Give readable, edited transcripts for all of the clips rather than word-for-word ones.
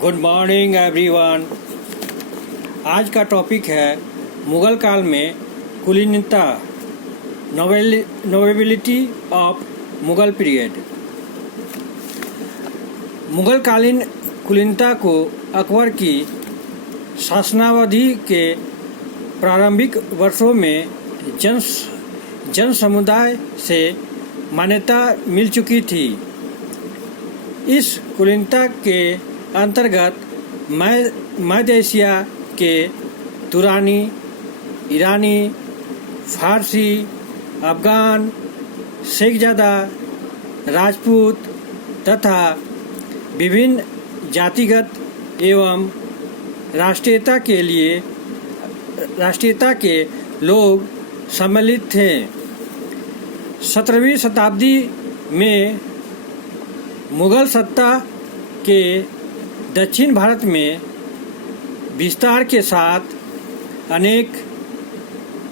Good morning everyone. आज का topic है मुगल काल में कुलीनता, नोवेबिलिटी ऑफ मुगल पीरियड। मुगल कालीन कुलीनता को अकबर की शासनावधि के प्रारंभिक वर्षों में जन समुदाय से मान्यता मिल चुकी थी। इस कुलीनता के अंतर्गत मध्य एशिया के तुरानी, ईरानी, फारसी, अफगान, शेखजादा, राजपूत तथा विभिन्न जातिगत एवं राष्ट्रीयता के लोग सम्मिलित थे। 17वीं शताब्दी में मुगल सत्ता के दक्षिण भारत में विस्तार के साथ अनेक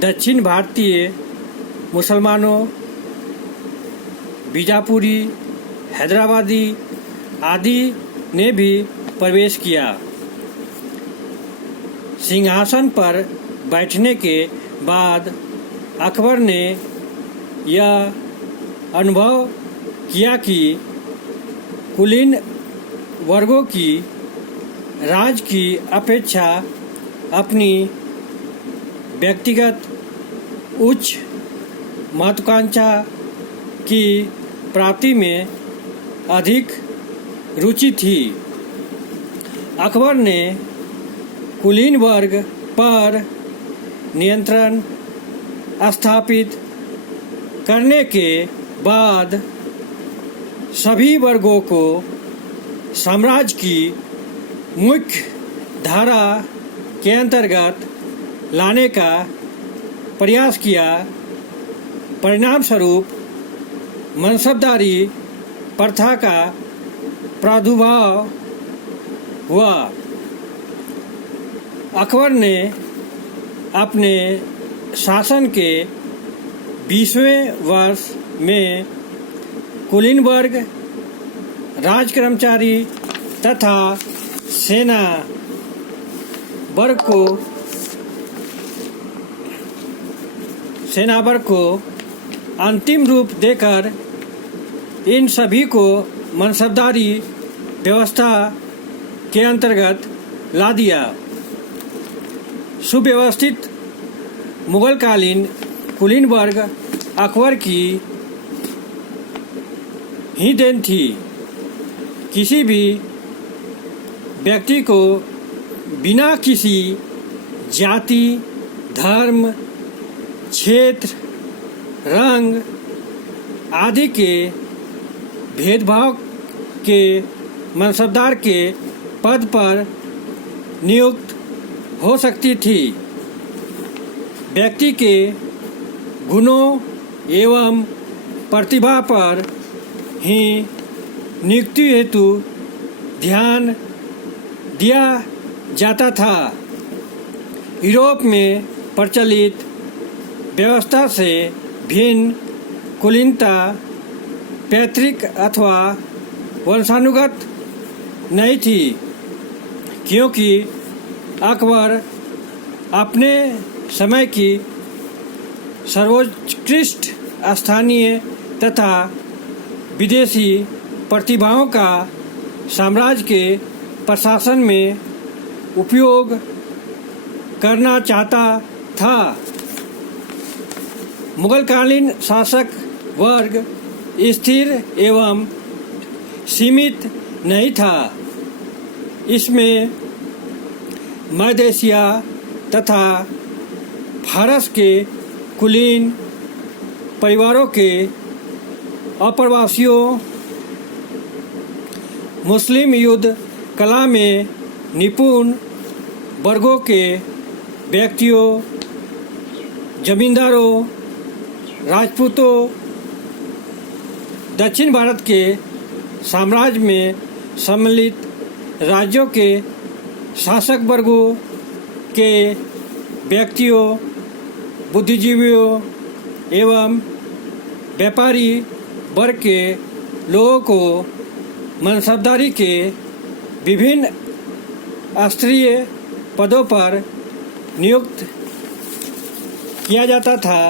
दक्षिण भारतीय मुसलमानों, बीजापुरी, हैदराबादी आदि ने भी प्रवेश किया। सिंहासन पर बैठने के बाद अकबर ने यह अनुभव किया कि कुलीन वर्गों की राज की अपेक्षा अपनी व्यक्तिगत उच्च महत्वाकांक्षा की प्राप्ति में अधिक रुचि थी। अकबर ने कुलीन वर्ग पर नियंत्रण स्थापित करने के बाद सभी वर्गों को साम्राज्य की मुख्य धारा के अंतर्गत लाने का प्रयास किया। परिणाम स्वरूप मनसबदारी प्रथा का प्रादुर्भाव हुआ। अकबर ने अपने शासन के 20वें वर्ष में कुलीन वर्ग, राज कर्मचारी तथा सेना वर्ग को अंतिम रूप देकर इन सभी को मनसबदारी व्यवस्था के अंतर्गत ला दिया। सुव्यवस्थित मुगलकालीन कुलीन वर्ग अकबर की ही देन थी। किसी भी व्यक्ति को बिना किसी जाति, धर्म, क्षेत्र, रंग आदि के भेदभाव के मनसबदार के पद पर नियुक्त हो सकती थी। व्यक्ति के गुणों एवं प्रतिभा पर ही नियुक्ति हेतु ध्यान दिया जाता था। यूरोप में प्रचलित व्यवस्था से भिन्न कुलीनता पैतृक अथवा वंशानुगत नहीं थी, क्योंकि अकबर अपने समय की सर्वोत्कृष्ट स्थानीय तथा विदेशी प्रतिभाओं का साम्राज्य के प्रशासन में उपयोग करना चाहता था। मुगलकालीन शासक वर्ग स्थिर एवं सीमित नहीं था। इसमें मध्य एशिया तथा फारस के कुलीन परिवारों के अप्रवासियों, मुस्लिम युद्ध कला में निपुण वर्गों के व्यक्तियों, जमींदारों, राजपूतों, दक्षिण भारत के साम्राज्य में सम्मिलित राज्यों के शासक वर्गों के व्यक्तियों, बुद्धिजीवियों एवं व्यापारी वर्ग के लोगों को मनसबदारी के विभिन्न स्तरीय पदों पर नियुक्त किया जाता था।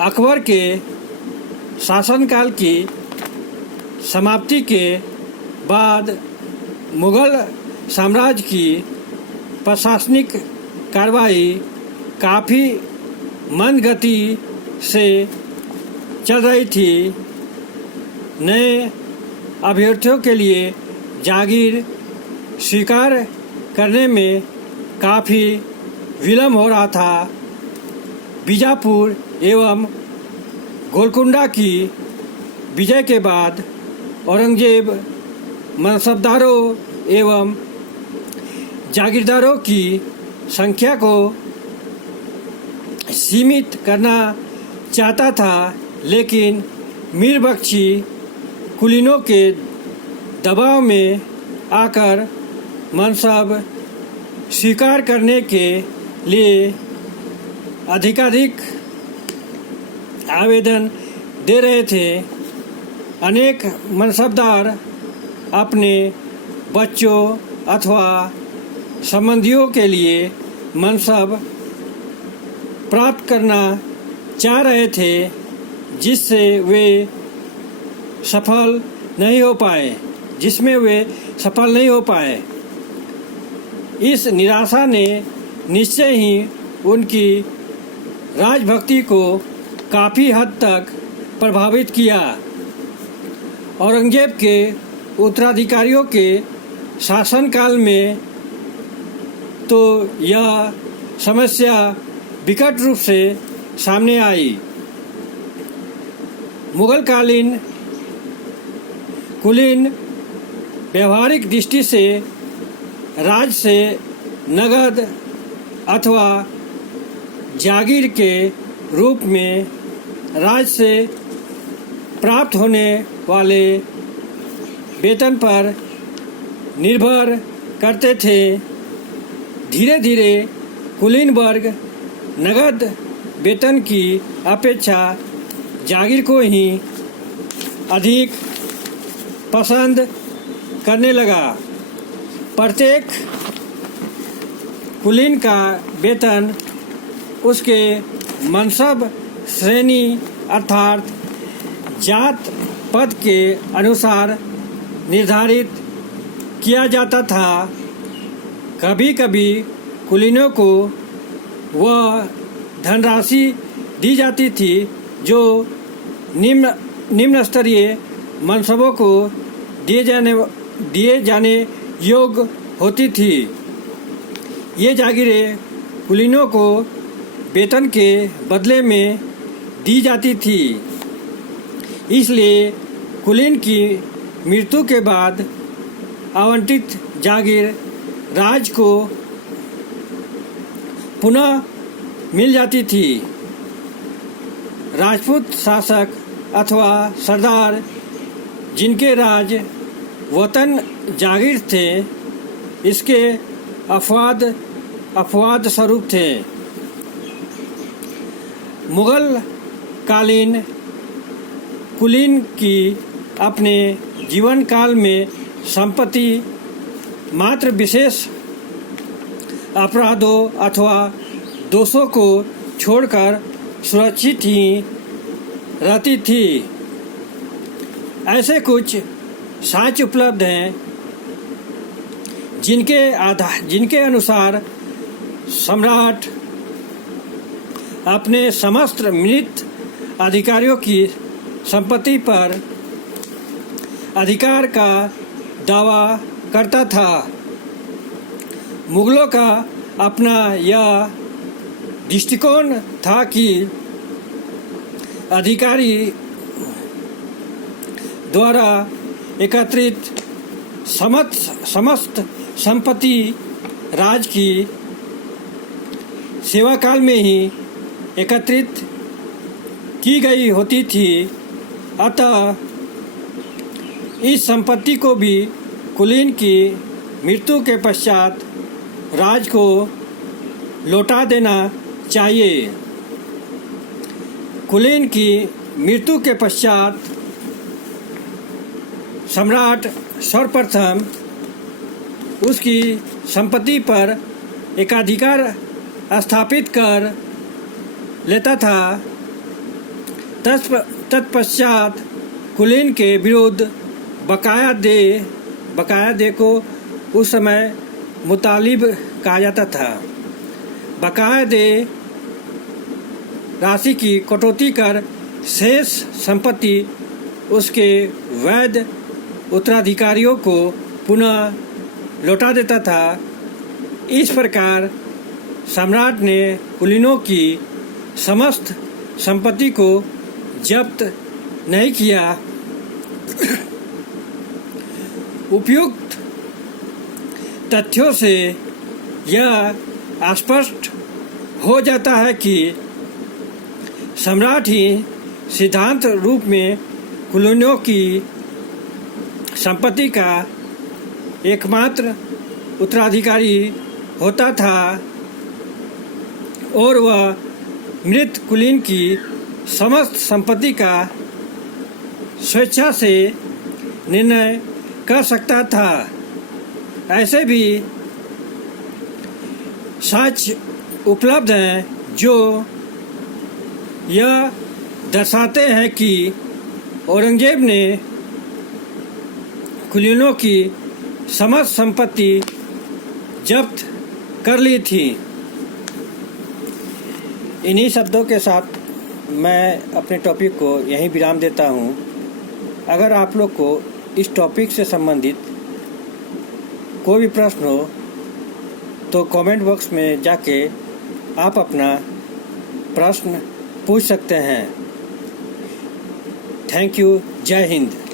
अकबर के शासनकाल की समाप्ति के बाद मुगल साम्राज्य की प्रशासनिक कार्रवाई काफ़ी मंद गति से चल रही थी। नए अभ्यर्थियों के लिए जागीर स्वीकार करने में काफ़ी विलम्ब हो रहा था। बीजापुर एवं गोलकुंडा की विजय के बाद औरंगजेब मनसबदारों एवं जागीरदारों की संख्या को सीमित करना चाहता था, लेकिन मीर बख्शी कुलीनों के दबाव में आकर मनसब स्वीकार करने के लिए अधिकाधिक आवेदन दे रहे थे। अनेक मनसबदार अपने बच्चों अथवा संबंधियों के लिए मनसब प्राप्त करना चाह रहे थे, जिसमें वे सफल नहीं हो पाए। इस निराशा ने निश्चय ही उनकी राजभक्ति को काफ़ी हद तक प्रभावित किया। औरंगजेब के उत्तराधिकारियों के शासनकाल में तो यह समस्या विकट रूप से सामने आई। मुगलकालीन कुलीन व्यवहारिक दृष्टि से राज से नगद अथवा जागीर के रूप में राज से प्राप्त होने वाले वेतन पर निर्भर करते थे। धीरे धीरे कुलीन वर्ग नगद वेतन की अपेक्षा जागीर को ही अधिक पसंद करने लगा। प्रत्येक कुलीन का वेतन उसके मनसब श्रेणी अर्थात जात पद के अनुसार निर्धारित किया जाता था। कभी कभी कुलीनों को वह धनराशि दी जाती थी जो निम्न स्तरीय मनसबों को दिए जाने योग्य होती थी। ये जागीरें कुलीनों को वेतन के बदले में दी जाती थी। इसलिए कुलीन की मृत्यु के बाद आवंटित जागीर राज को पुनः मिल जाती थी। राजपूत शासक अथवा सरदार जिनके राज वतन जागीर थे, इसके अपवाद स्वरूप थे। मुगल कालीन कुलीन की अपने जीवन काल में संपत्ति मात्र विशेष अपराधों अथवा दोषों को छोड़कर सुरक्षित ही रहती थी। ऐसे कुछ साक्ष्य उपलब्ध हैं जिनके अनुसार सम्राट अपने समस्त मृत अधिकारियों की संपत्ति पर अधिकार का दावा करता था। मुगलों का अपना यह दृष्टिकोण था कि अधिकारी द्वारा एकत्रित समस्त संपत्ति राज की सेवा काल में ही एकत्रित की गई होती थी। अतः इस संपत्ति को भी कुलीन की मृत्यु के पश्चात राज को लौटा देना चाहिए। कुलीन की मृत्यु के पश्चात सम्राट सर्वप्रथम उसकी संपत्ति पर एकाधिकार स्थापित कर लेता था। तत्पश्चात कुलीन के विरुद्ध बकाया दे को उस समय मुतालिब कहा जाता था। बकाया दे राशि की कटौती कर शेष संपत्ति उसके वैध उत्तराधिकारियों को पुनः लौटा देता था। इस प्रकार सम्राट ने कुलीनों की समस्त संपत्ति को जब्त नहीं किया। उपयुक्त तथ्यों से यह स्पष्ट हो जाता है कि सम्राट ही सिद्धांत रूप में कुलीनों की संपत्ति का एकमात्र उत्तराधिकारी होता था और वह मृत कुलीन की समस्त संपत्ति का स्वेच्छा से निर्णय कर सकता था। ऐसे भी साक्ष्य उपलब्ध हैं जो यह दर्शाते हैं कि औरंगजेब ने कुलीनों की समस्त संपत्ति जब्त कर ली थी। इन्हीं शब्दों के साथ मैं अपने टॉपिक को यहीं विराम देता हूँ। अगर आप लोग को इस टॉपिक से संबंधित कोई भी प्रश्न हो तो कमेंट बॉक्स में जाके आप अपना प्रश्न पूछ सकते हैं। Thank you. जय हिंद।